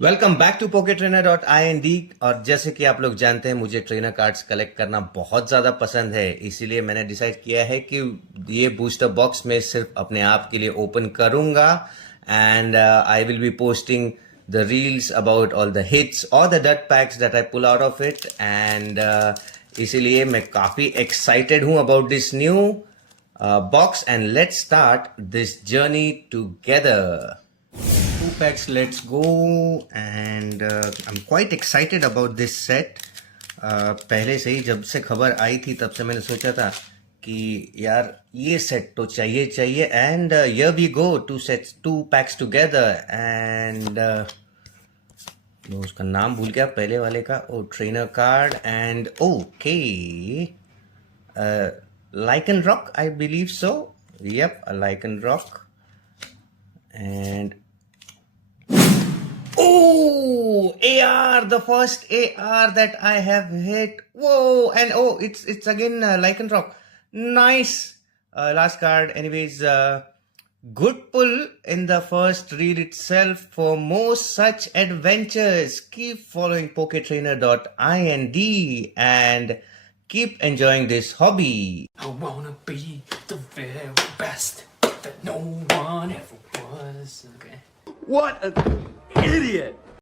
Welcome back to poketrainer.ind। और जैसे कि आप लोग जानते हैं मुझे ट्रेनर कार्ड्स कलेक्ट करना बहुत ज़्यादा पसंद है, इसीलिए मैंने डिसाइड किया है कि ये बूस्टर बॉक्स मैं सिर्फ अपने आप के लिए ओपन करूंगा and I will be posting the reels about all the hits और the dud packs that I pull out of it and इसीलिए मैं काफ़ी एक्साइटेड हूँ about this new box, and let's start this journey together. Two packs, let's go. And I'm quite excited about this set. पहले से ही जब से खबर आई थी तब से मैंने सोचा था कि यार ये सेट तो चाहिए चाहिए and here we go, two packs together and मैं उसका नाम भूल गया पहले वाले का। Oh trainer card and okay Lycanroc, I believe so. Yep, a Lycanroc. And oh, AR, the first AR that I have hit. Whoa, and oh, it's again Lycanroc. Nice. Last card. Anyways, good pull in the first read itself. For more such adventures, keep following poketrainer.ind and keep enjoying this hobby. I wanna be the very best that no one ever was. Okay. What an idiot!